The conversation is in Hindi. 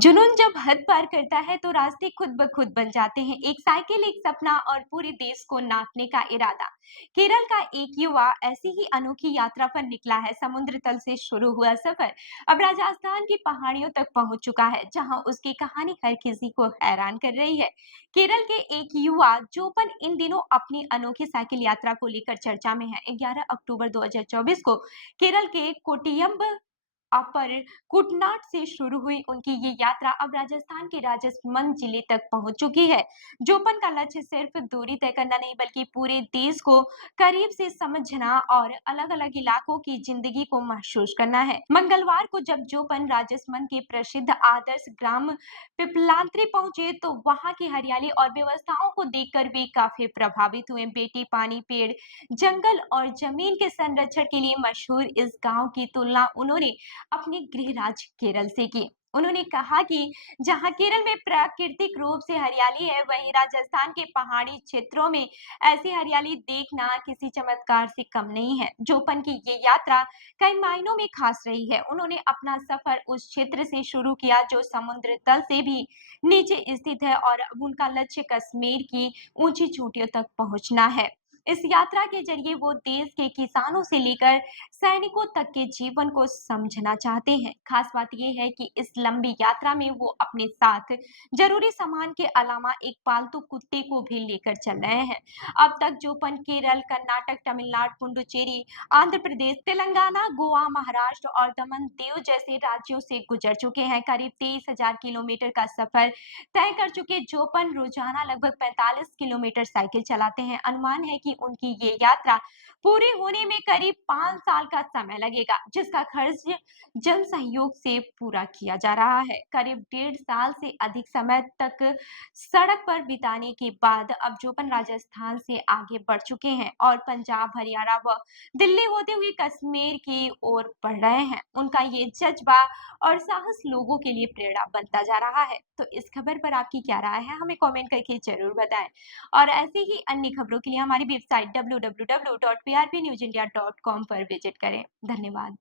जुनून जब हद पार करता है तो रास्ते खुद ब खुद बन जाते हैं। एक साइकिल, एक सपना और पूरे देश को नापने का इरादा। केरल का एक युवा ऐसी ही अनोखी यात्रा पर निकला है। समुद्र तल से शुरू हुआ सफर अब राजस्थान की पहाड़ियों तक पहुंच चुका है, जहां उसकी कहानी हर किसी को हैरान कर रही है। केरल के एक युवा जोपन इन दिनों अपनी अनोखी साइकिल यात्रा को लेकर चर्चा में है। 11 अक्टूबर 2024 को केरल के कोटियम्ब अपर कुटनाट से शुरू हुई उनकी ये यात्रा अब राजस्थान के राजसमंद जिले तक पहुंच चुकी है। जोपन का लक्ष्य सिर्फ दूरी तय करना नहीं, बल्कि पूरे देश को करीब से समझना और अलग-अलग इलाकों की जिंदगी को महसूस करना है। मंगलवार को जब जोपन राजसमंद के प्रसिद्ध आदर्श ग्राम पिपलांत्री पहुंचे, तो वहां की हरियाली और व्यवस्थाओं को देखकर वे काफी प्रभावित हुए। बेटी पानी, पेड़, जंगल और जमीन के संरक्षण के लिए मशहूर इस गांव की तुलना उन्होंने अपने गृह राज्य केरल से की। उन्होंने कहा कि जहां केरल में प्राकृतिक रूप से हरियाली है, वहीं राजस्थान के पहाड़ी क्षेत्रों में ऐसी हरियाली देखना किसी चमत्कार से कम नहीं है। जोपन की ये यात्रा कई मायनों में खास रही है। उन्होंने अपना सफर उस क्षेत्र से शुरू किया जो समुद्र तल से भी नीचे स्थित है, और अब उनका लक्ष्य कश्मीर की ऊंची चोटियों तक पहुंचना है। इस यात्रा के जरिए वो देश के किसानों से लेकर सैनिकों तक के जीवन को समझना चाहते हैं। खास बात यह है कि इस लंबी यात्रा में वो अपने साथ जरूरी सामान के अलावा एक पालतू कुत्ते को भी लेकर चल रहे हैं। अब तक जोपन केरल, कर्नाटक, तमिलनाडु, पुडुचेरी, आंध्र प्रदेश, तेलंगाना, गोवा, महाराष्ट्र और दमन दीव जैसे राज्यों से गुजर चुके हैं। करीब 23,000 किलोमीटर का सफर तय कर चुके जोपन रोजाना लगभग 45 किलोमीटर साइकिल चलाते हैं। अनुमान है कि उनकी ये यात्रा पूरी होने में करीब 5 साल का समय लगेगा, जिसका खर्च जन सहयोग से पूरा किया जा रहा है। करीब 1.5 साल से अधिक समय तक सड़क पर बिताने के बाद अब जोपन राजस्थान से आगे बढ़ चुके हैं और पंजाब, हरियाणा व दिल्ली होते हुए कश्मीर की ओर बढ़ रहे हैं। उनका ये जज्बा और साहस लोगों के लिए प्रेरणा बनता जा रहा है। तो इस खबर पर आपकी क्या राय है, हमें कमेंट करके जरूर बताएं। और ऐसे ही अन्य खबरों के लिए हमारी वेबसाइट www.prpnewsindia.com पर विजिट करें। धन्यवाद।